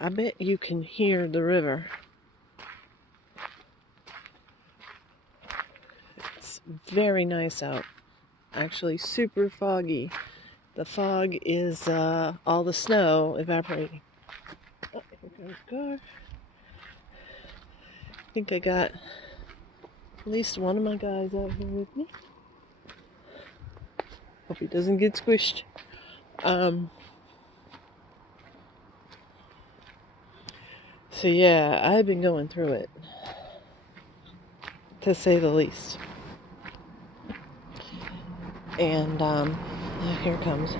I bet you can hear the river. It's very nice out. Actually, super foggy. The fog is all the snow evaporating. Oh, here goes the car. I think I got at least one of my guys out here with me. Hope he doesn't get squished. So yeah, I've been going through it, to say the least. And here it comes.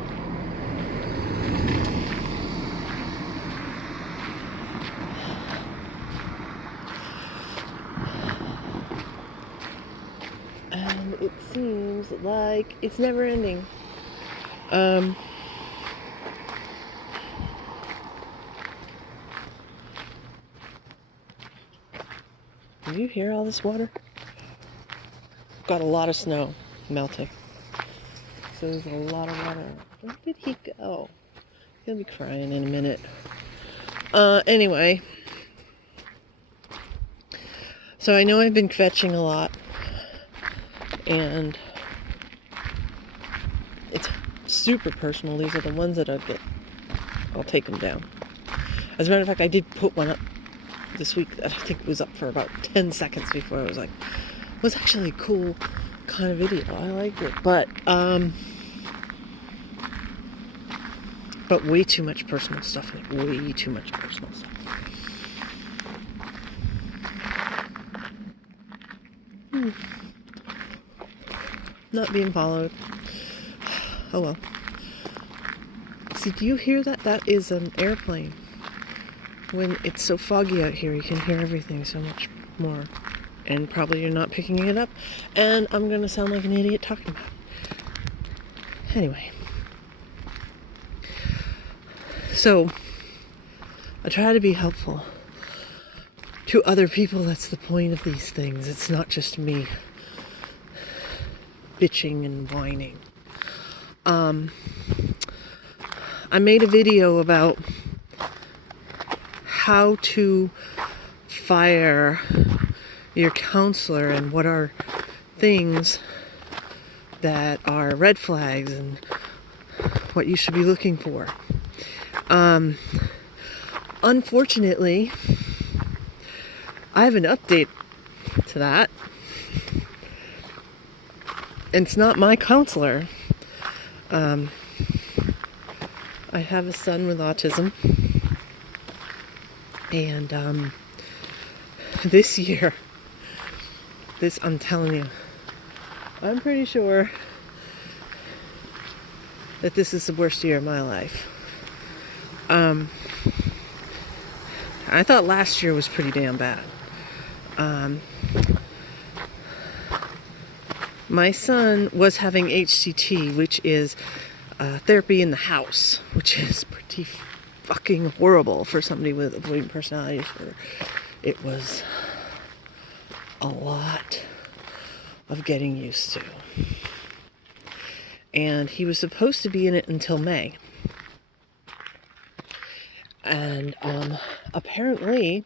And it seems like it's never ending. Do you hear all this water? Got a lot of snow melting. So there's a lot of water. Where did he go? He'll be crying in a minute. Anyway. So I know I've been fetching a lot. And it's super personal. These are the ones that I'll take them down. As a matter of fact, I did put one up this week that I think was up for about 10 seconds before I was like, it was actually a cool kind of video. I liked it. But way too much personal stuff in it. Way too much personal stuff. Not being followed. Oh well. See, do you hear that? That is an airplane. When it's so foggy out here, you can hear everything so much more. And probably you're not picking it up. And I'm going to sound like an idiot talking about it. Anyway. So, I try to be helpful to other people. That's the point of these things. It's not just me bitching and whining. I made a video about how to fire your counselor and what are things that are red flags and what you should be looking for. Unfortunately, I have an update to that. And it's not my counselor. I have a son with autism. And this year, I'm telling you, I'm pretty sure that this is the worst year of my life. I thought last year was pretty damn bad. My son was having HCT, which is therapy in the house, which is pretty fucking horrible for somebody with avoidant personality disorder. It was a lot of getting used to. And he was supposed to be in it until May. And apparently,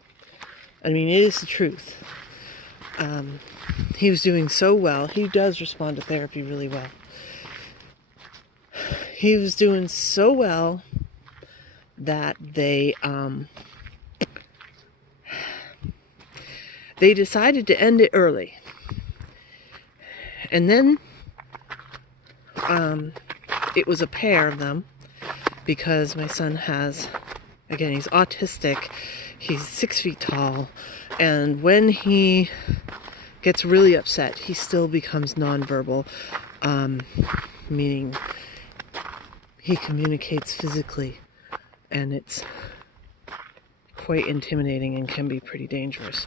I mean, it is the truth. He was doing so well. He does respond to therapy really well. He was doing so well that they decided to end it early. And then it was a pair of them, because my son has, again, he's autistic. He's 6 feet tall. And when he gets really upset, he still becomes nonverbal, meaning he communicates physically, and it's quite intimidating and can be pretty dangerous.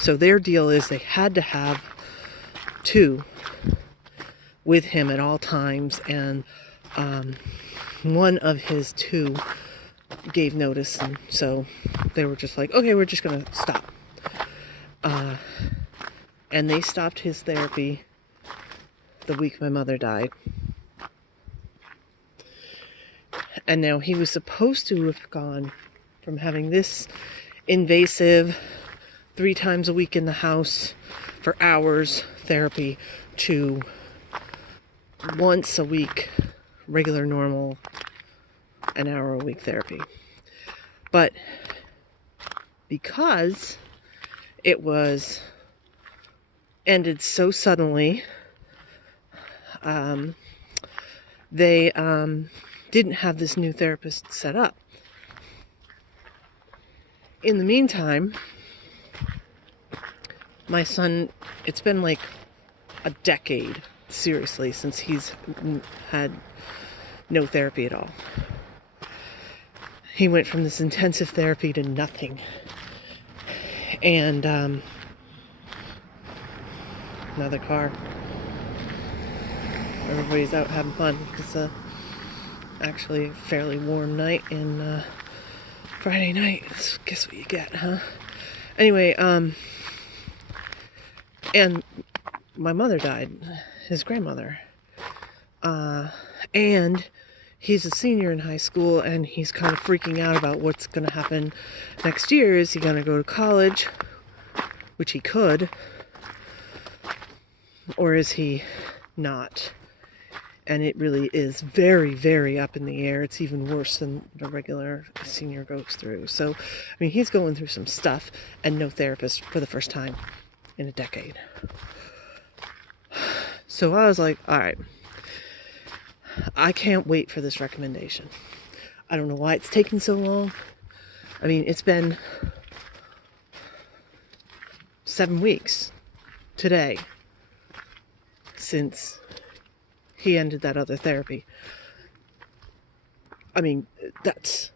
So their deal is they had to have two with him at all times, and one of his two gave notice, and so they were just like, okay, we're just gonna stop. And they stopped his therapy the week my mother died. And now he was supposed to have gone from having this invasive 3 times a week in the house for hours therapy to once a week, regular, normal, an hour a week therapy. But because it was ended so suddenly, they didn't have this new therapist set up. In the meantime, my son, it's been like a decade, seriously, since he's had no therapy at all. He went from this intensive therapy to nothing. And another car. Everybody's out having fun. It's actually a fairly warm night, and Friday night, guess what you get, huh? Anyway, and my mother died, his grandmother. And he's a senior in high school, and he's kind of freaking out about what's going to happen next year. Is he going to go to college, which he could, or is he not? And it really is very, very up in the air. It's even worse than the regular senior goes through. So, I mean, he's going through some stuff and no therapist for the first time in a decade. So I was like, all right, I can't wait for this recommendation. I don't know why it's taking so long. I mean, it's been 7 weeks today since he ended that other therapy. I mean, that's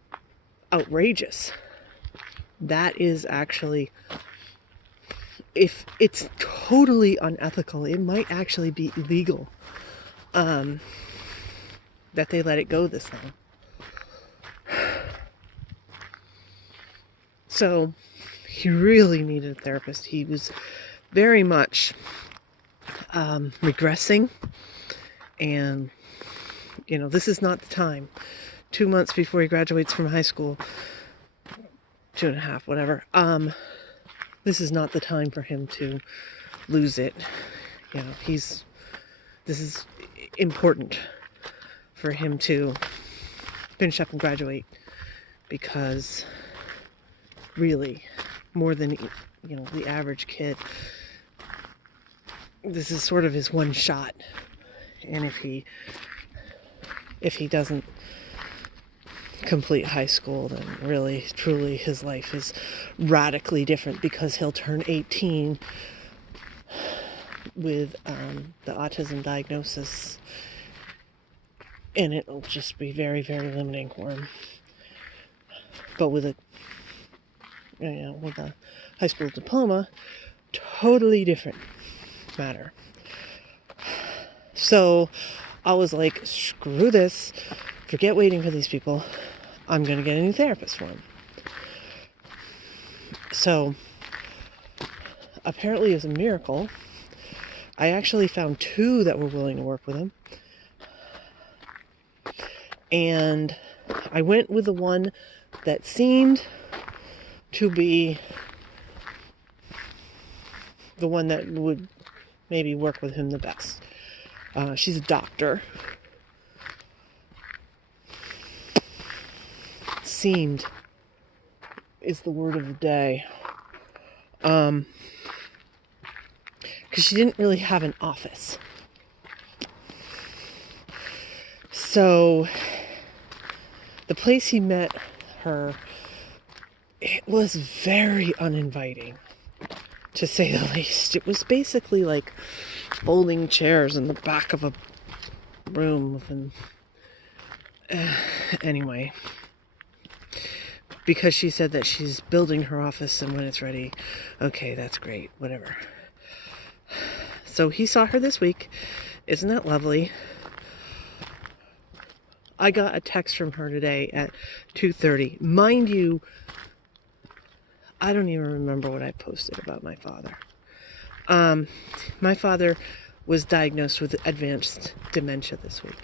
outrageous. That is actually, if it's totally unethical, it might actually be illegal that they let it go this long. So he really needed a therapist. He was very much regressing. And, you know, this is not the time. 2 months before he graduates from high school, 2.5, whatever. This is not the time for him to lose it. You know, this is important for him to finish up and graduate, because really, more than, you know, the average kid, this is sort of his one shot. And if he doesn't complete high school, then really, truly, his life is radically different, because he'll turn 18 with the autism diagnosis, and it'll just be very, very limiting for him. But with a high school diploma, totally different matter. So I was like, screw this, forget waiting for these people. I'm going to get a new therapist for him. So apparently, as a miracle, I actually found 2 that were willing to work with him. And I went with the one that seemed to be the one that would maybe work with him the best. She's a doctor. Seemed is the word of the day. Because she didn't really have an office. So the place he met her, it was very uninviting, to say the least. It was basically like folding chairs in the back of a room. And anyway, because she said that she's building her office, and when it's ready, okay, that's great, whatever. So he saw her this week. Isn't that lovely? I got a text from her today at 2:30. Mind you, I don't even remember what I posted about my father. My father was diagnosed with advanced dementia this week.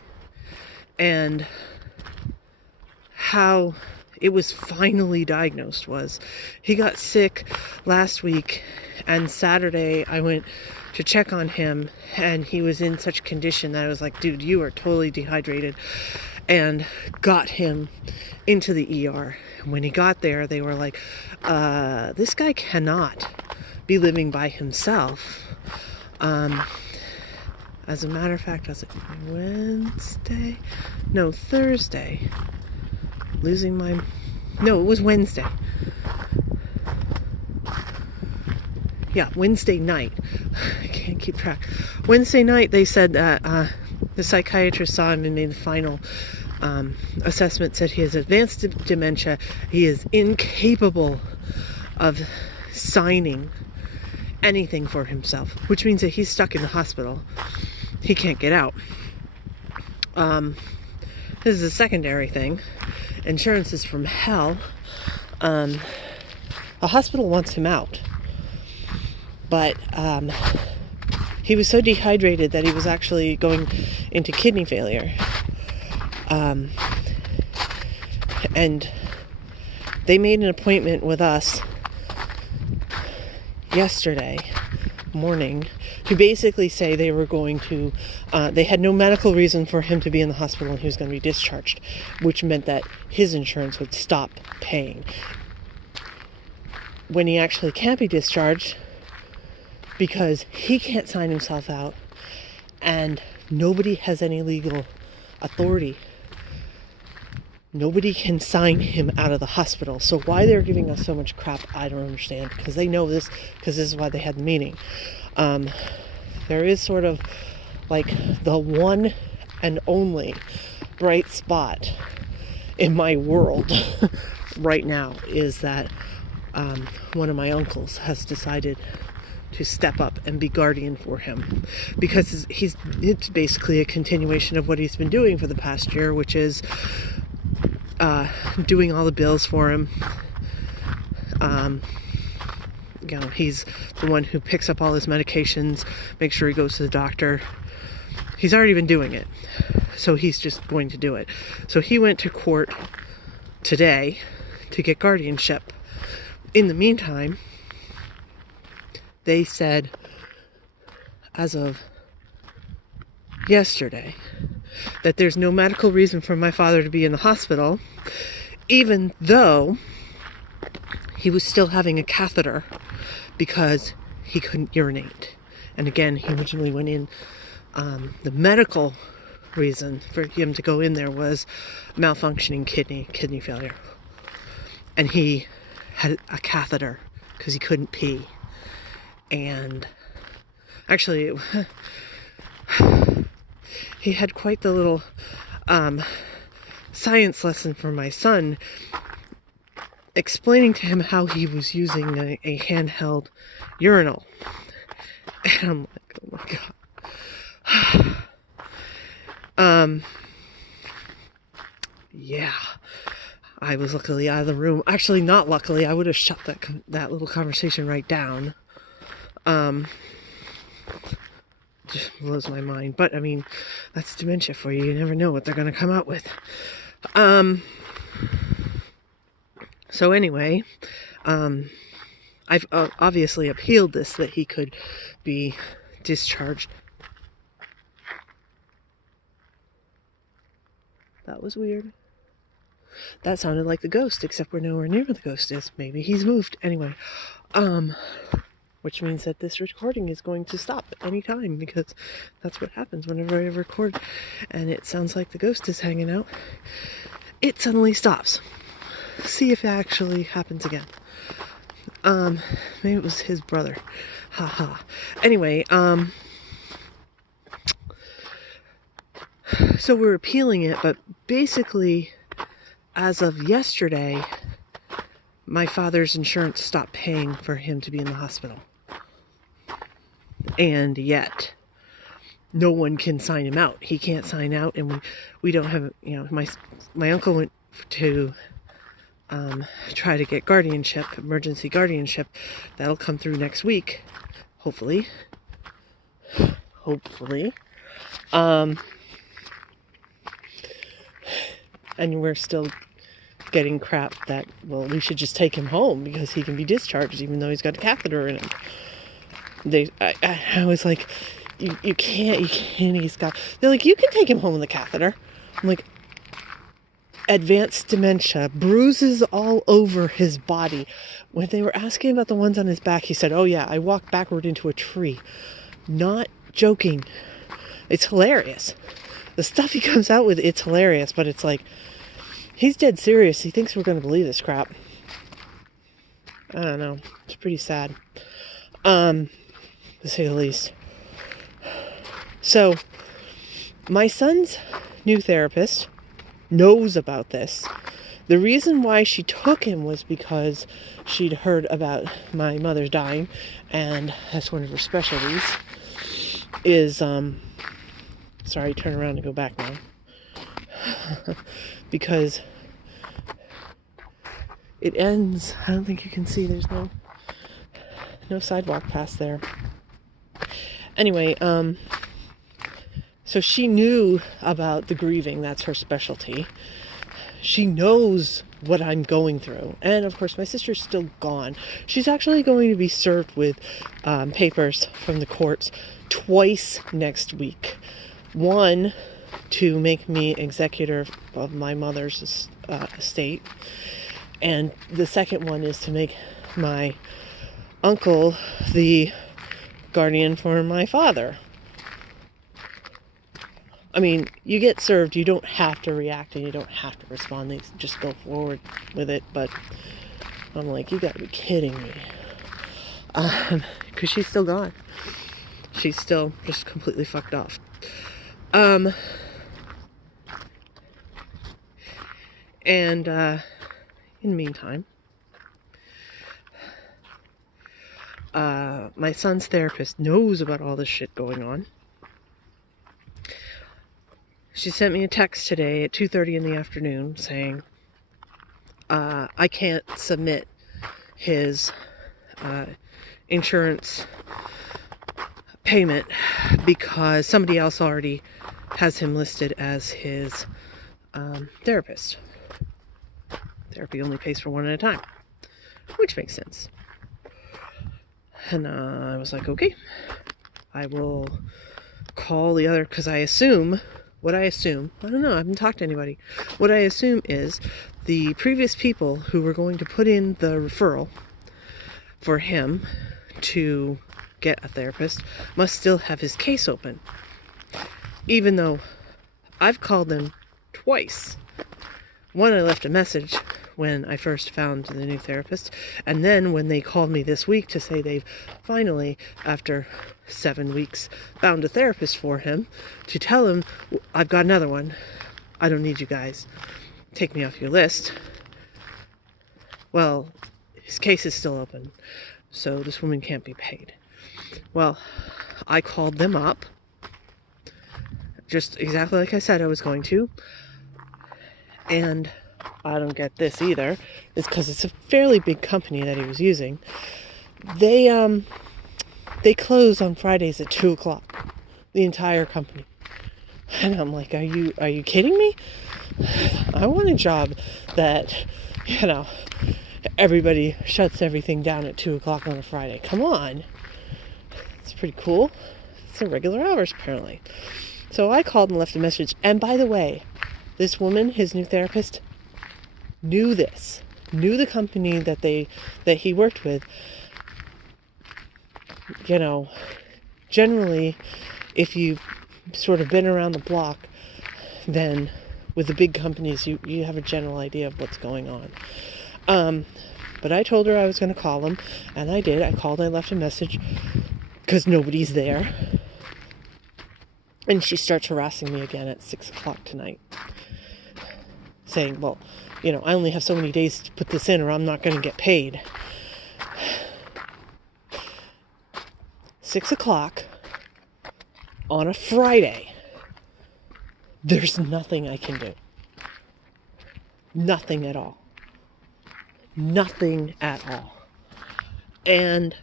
And how it was finally diagnosed was he got sick last week, and Saturday I went to check on him, and he was in such condition that I was like, dude, you are totally dehydrated, and got him into the ER. When he got there, they were like, this guy cannot be living by himself. As a matter of fact, was it Wednesday? No, Thursday. No, it was Wednesday. Yeah, Wednesday night. I can't keep track. Wednesday night, they said that the psychiatrist saw him and made the final assessment, said he has advanced dementia. He is incapable of signing anything for himself, which means that he's stuck in the hospital. He can't get out. This is a secondary thing. Insurance is from hell. The hospital wants him out. But he was so dehydrated that he was actually going into kidney failure. And they made an appointment with us yesterday morning to basically say they were going to, they had no medical reason for him to be in the hospital and he was going to be discharged, which meant that his insurance would stop paying. When he actually can't be discharged because he can't sign himself out and nobody has any legal authority. Nobody can sign him out of the hospital. So why they're giving us so much crap, I don't understand. Because they know this, because this is why they had the meeting. There is sort of like the one and only bright spot in my world right now is that one of my uncles has decided to step up and be guardian for him, because it's basically a continuation of what he's been doing for the past year, which is doing all the bills for him. He's the one who picks up all his medications, makes sure he goes to the doctor. He's already been doing it, so he's just going to do it. So he went to court today to get guardianship. In the meantime, they said, as of yesterday, that there's no medical reason for my father to be in the hospital, even though he was still having a catheter because he couldn't urinate. And again, he originally went in, the medical reason for him to go in there was malfunctioning kidney failure. And he had a catheter because he couldn't pee. And actually, he had quite the little science lesson for my son, explaining to him how he was using a handheld urinal. And I'm like, oh my God. Yeah. I was luckily out of the room. Actually, not luckily. I would have shut that little conversation right down. Just blows my mind. But I mean, that's dementia for you. You never know what they're going to come out with. So anyway, I've obviously appealed this, that he could be discharged. That was weird. That sounded like the ghost, except we're nowhere near where the ghost is. Maybe he's moved. Anyway, which means that this recording is going to stop anytime, because that's what happens whenever I record and it sounds like the ghost is hanging out. It suddenly stops. See if it actually happens again. Maybe it was his brother. Haha. Anyway, so we're appealing it, but basically, as of yesterday, my father's insurance stopped paying for him to be in the hospital. And yet, no one can sign him out. He can't sign out, and we don't have, my uncle went to try to get guardianship, emergency guardianship. That'll come through next week, hopefully. And we're still getting crap that, well, we should just take him home because he can be discharged even though he's got a catheter in him. I was like, you can't, he's got, they're like, you can take him home with a catheter. I'm like, advanced dementia, bruises all over his body. When they were asking about the ones on his back, he said, oh yeah, I walked backward into a tree. Not joking. It's hilarious. The stuff he comes out with, it's hilarious, but it's like, he's dead serious. He thinks we're going to believe this crap. I don't know. It's pretty sad. To say the least. So, my son's new therapist knows about this. The reason why she took him was because she'd heard about my mother dying, and that's one of her specialties, is, sorry, turn around and go back now. Because it ends, I don't think you can see, there's no sidewalk past there. Anyway, so she knew about the grieving. That's her specialty. She knows what I'm going through. And of course, my sister's still gone. She's actually going to be served with papers from the courts twice next week. One, to make me executor of my mother's estate. And the second one is to make my uncle the guardian for my father. I mean, you get served, you don't have to react and you don't have to respond. They just go forward with it. But I'm like, you gotta be kidding me. Because she's still gone. She's still just completely fucked off. And in the meantime, my son's therapist knows about all this shit going on. She sent me a text today at 2:30 in the afternoon saying, I can't submit his insurance payment because somebody else already has him listed as his therapist. Therapy only pays for one at a time, which makes sense. And I was like, okay, I will call the other, because I assume, I don't know, I haven't talked to anybody. What I assume is the previous people who were going to put in the referral for him to get a therapist must still have his case open. Even though I've called them twice. One, I left a message when I first found the new therapist, and then when they called me this week to say they've finally, after 7 weeks, found a therapist for him, to tell him, I've got another one, I don't need you guys, take me off your list. Well, his case is still open, so this woman can't be paid. Well, I called them up, just exactly like I said I was going to, and I don't get this either. It's because it's a fairly big company that he was using. They close on Fridays at 2:00. The entire company. And I'm like, are you kidding me? I want a job that, everybody shuts everything down at 2:00 on a Friday. Come on. It's pretty cool. It's irregular hours, apparently. So I called and left a message. And by the way, this woman, his new therapist, knew this. Knew the company that he worked with. Generally, if you've sort of been around the block, then with the big companies, you have a general idea of what's going on. But I told her I was going to call them, and I did. I called, I left a message, because nobody's there. And she starts harassing me again at 6:00 tonight, saying, well, I only have so many days to put this in or I'm not going to get paid. 6:00 on a Friday. There's nothing I can do. Nothing at all. Nothing at all. And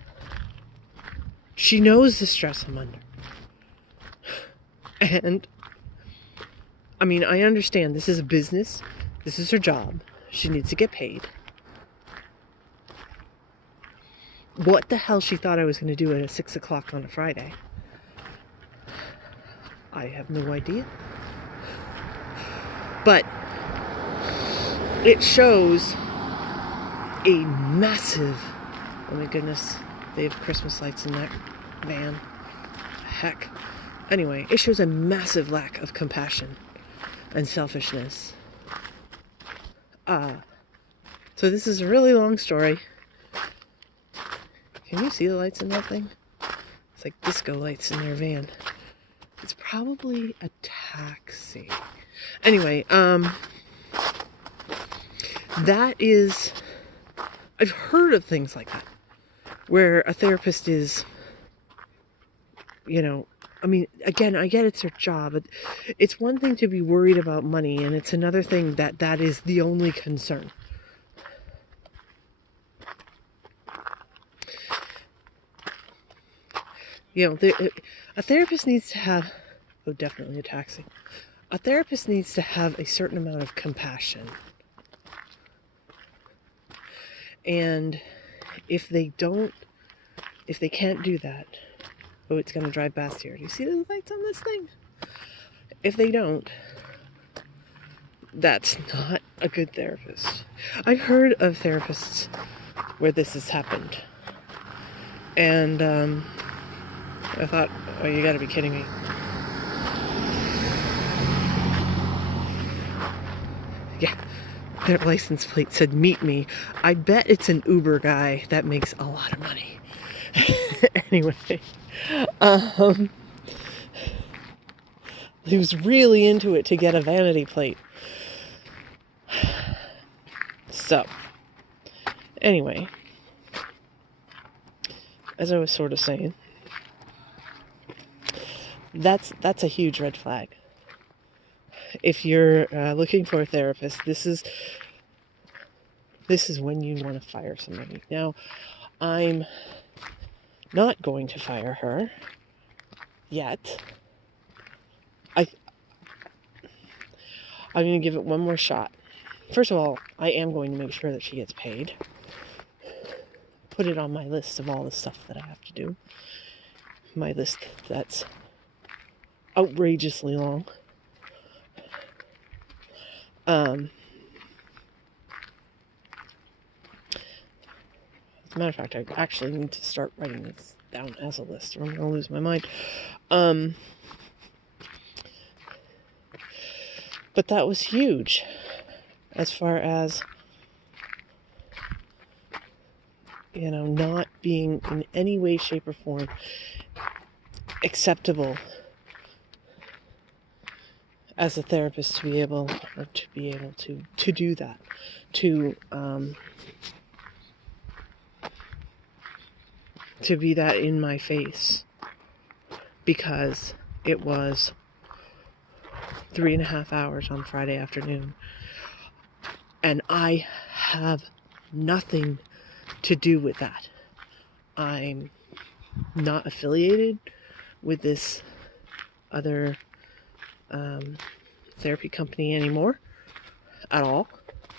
she knows the stress I'm under. And, I understand this is a business. This is her job. She needs to get paid. What the hell she thought I was going to do at 6 o'clock on a Friday, I have no idea. But it shows a massive, oh my goodness, they have Christmas lights in that van. Heck. Anyway, it shows a massive lack of compassion and selfishness. So this is a really long story. Can you see the lights in that thing? It's like disco lights in their van. It's probably a taxi. Anyway, that is, I've heard of things like that, where a therapist is, you know, I mean, again, I get it's their job, but it's one thing to be worried about money, and it's another thing that is the only concern. You know, a therapist needs to have, oh, definitely a taxi. A therapist needs to have a certain amount of compassion. And if they can't do that, oh, it's going to drive past here. Do you see the lights on this thing? If they don't, that's not a good therapist. I've heard of therapists where this has happened. And I thought, oh, you got to be kidding me. Yeah, their license plate said meet me. I bet it's an Uber guy that makes a lot of money. Anyway, he was really into it to get a vanity plate. So, anyway, as I was sort of saying, that's a huge red flag. If you're looking for a therapist, this is when you want to fire somebody. Now, I'm not going to fire her yet. I'm going to give it one more shot. First of all, I am going to make sure that she gets paid. Put it on my list of all the stuff that I have to do. My list that's outrageously long. As a matter of fact, I actually need to start writing this down as a list, or I'm going to lose my mind. But that was huge, as far as, you know, not being in any way, shape, or form acceptable as a therapist to be able to do that, to be that in my face, because it was 3.5 hours on Friday afternoon, and I have nothing to do with that. I'm not affiliated with this other therapy company anymore at all.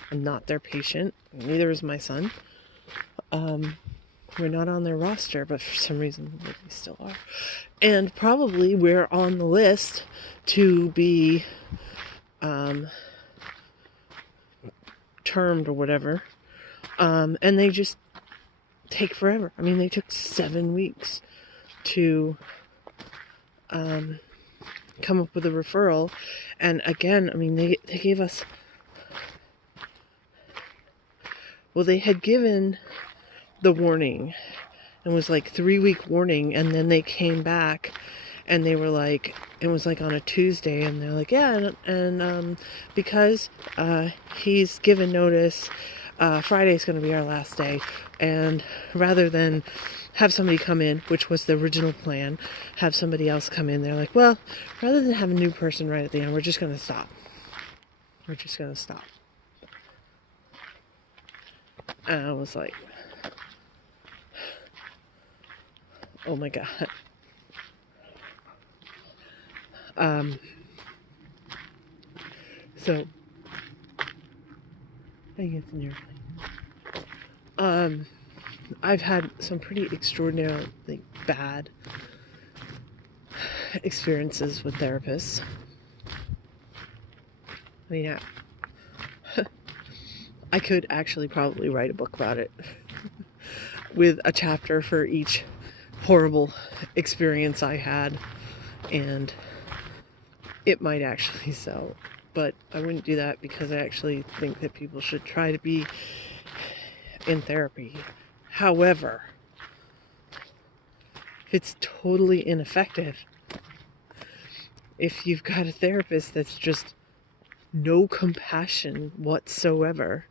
I'm not their patient. Neither is my son. We're not on their roster, but for some reason we still are. And probably we're on the list to be termed or whatever. And they just take forever. I mean, they took 7 weeks to come up with a referral. And again, I mean, they gave us, well, they had given the warning. It was like 3-week warning, and then they came back and they were like, it was like on a Tuesday, and they're like, yeah, and because he's given notice, Friday's going to be our last day, and rather than have somebody come in, which was the original plan, have somebody else come in, they're like, well, rather than have a new person right at the end, we're just going to stop. We're just going to stop. And I was like, oh my God. So I think it's an airplane. I've had some pretty extraordinarily bad experiences with therapists. I mean, I could actually probably write a book about it with a chapter for each horrible experience I had, and it might actually sell. But I wouldn't do that because I actually think that people should try to be in therapy. However, if it's totally ineffective, if you've got a therapist that's just no compassion whatsoever,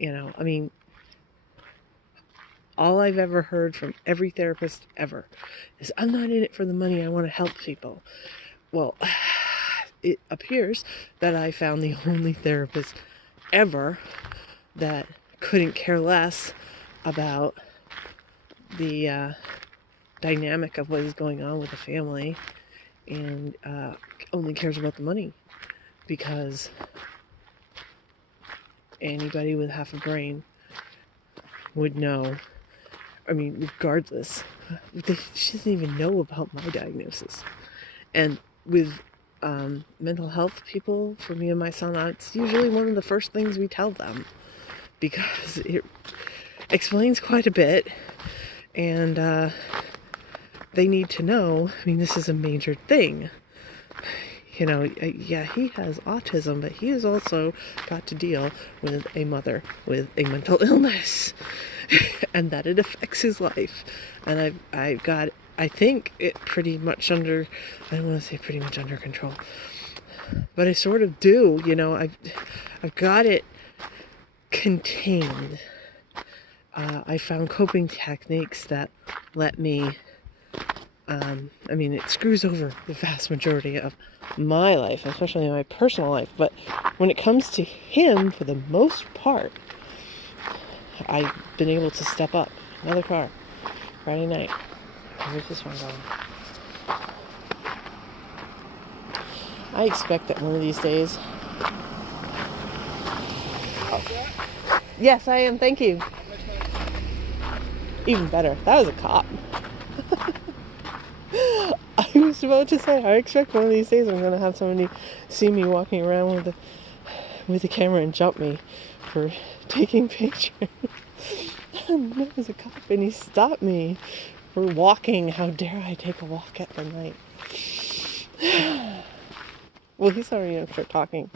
I mean, all I've ever heard from every therapist ever is, I'm not in it for the money, I want to help people. Well, it appears that I found the only therapist ever that couldn't care less about the dynamic of what is going on with the family, and only cares about the money, because anybody with half a brain would know. I mean, regardless, she doesn't even know about my diagnosis. And with mental health people, for me and my son, it's usually one of the first things we tell them, because it explains quite a bit, and they need to know. I mean, this is a major thing. Yeah, he has autism, but he has also got to deal with a mother with a mental illness, and that it affects his life. And I've got, I think, it pretty much under, I don't want to say pretty much under control, but I sort of do. I've got it contained. I found coping techniques that let me, it screws over the vast majority of my life, especially my personal life. But when it comes to him, for the most part, I've been able to step up. Another car, Friday night. Where's this one going? I expect that one of these days. Oh. Yes, I am. Thank you. Even better. That was a cop. I was about to say, I expect one of these days I'm going to have somebody see me walking around with a camera and jump me for taking pictures. And there was a cop and he stopped me for walking. How dare I take a walk at the night? Well, he saw me start talking,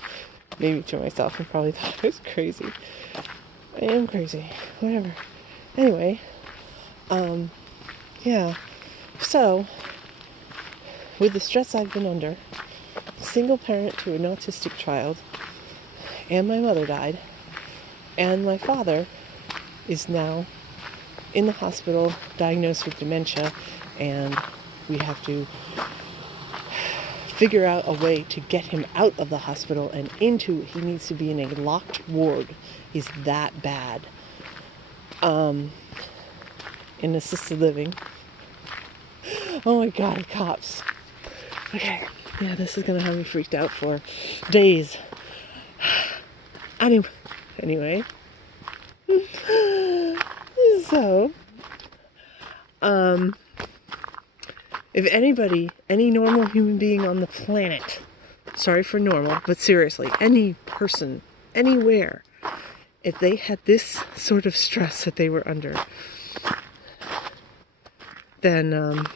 maybe to myself, and probably thought I was crazy. I am crazy. Whatever. Anyway, yeah. So, with the stress I've been under, single parent to an autistic child, and my mother died, and my father is now in the hospital diagnosed with dementia, and we have to figure out a way to get him out of the hospital and he needs to be in a locked ward. He's that bad. In assisted living. Oh my God, cops. Okay, yeah, this is gonna have me freaked out for days. Anyway. So, if anybody, any normal human being on the planet, sorry for normal, but seriously, any person, anywhere, if they had this sort of stress that they were under, then,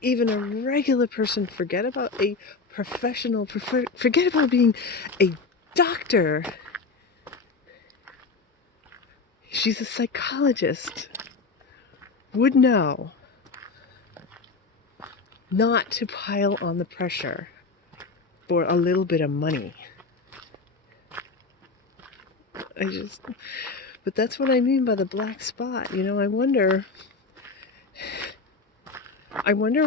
even a regular person, forget about a professional, forget about being a doctor. She's a psychologist, would know not to pile on the pressure for a little bit of money. But that's what I mean by the black spot. I wonder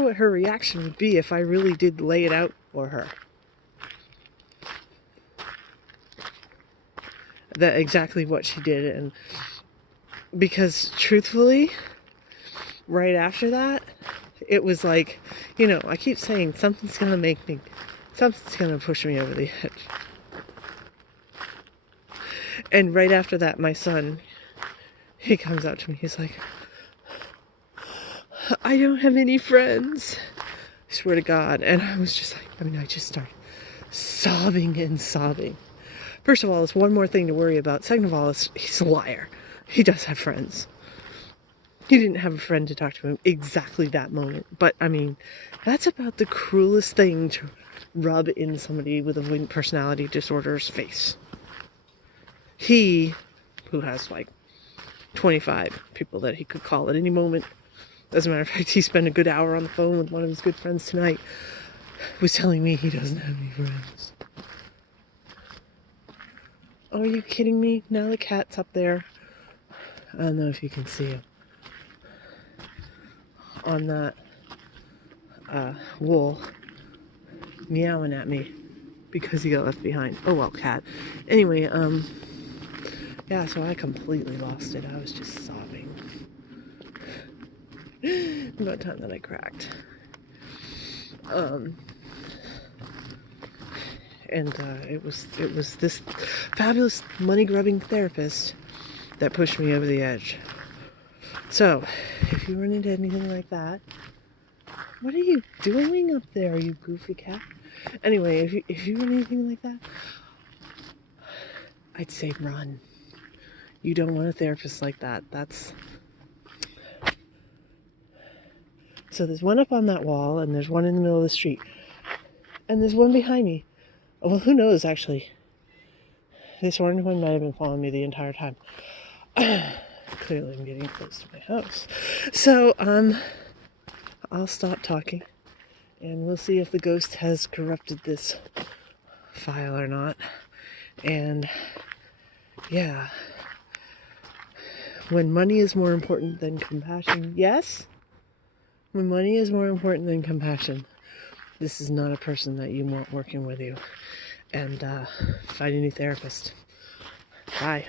what her reaction would be if I really did lay it out for her. That exactly what she did. And because truthfully, right after that, it was like, I keep saying something's going to push me over the edge. And right after that, my son, he comes up to me. He's like, I don't have any friends. I swear to God. And I was just like, I just started sobbing and sobbing. First of all, it's one more thing to worry about. Second of all, he's a liar. He does have friends. He didn't have a friend to talk to him exactly that moment. But, that's about the cruelest thing to rub in somebody with avoidant personality disorder's face. He, who has like 25 people that he could call at any moment, as a matter of fact, he spent a good hour on the phone with one of his good friends tonight, was telling me he doesn't have any friends. Oh, are you kidding me? Now the cat's up there. I don't know if you can see him. On that wall, meowing at me because he got left behind. Oh well, cat. Anyway, yeah, so I completely lost it. I was just sobbing. About time that I cracked. And it was this fabulous money-grubbing therapist that pushed me over the edge. So, if you run into anything like that, what are you doing up there, you goofy cat? Anyway, if you run anything like that, I'd say run. You don't want a therapist like that. So there's one up on that wall, and there's one in the middle of the street. And there's one behind me. Well, who knows, actually. This orange one might have been following me the entire time. Clearly I'm getting close to my house. So, I'll stop talking, and we'll see if the ghost has corrupted this file or not. And, yeah. When money is more important than compassion, yes? When money is more important than compassion, this is not a person that you want working with you. And find a new therapist. Bye.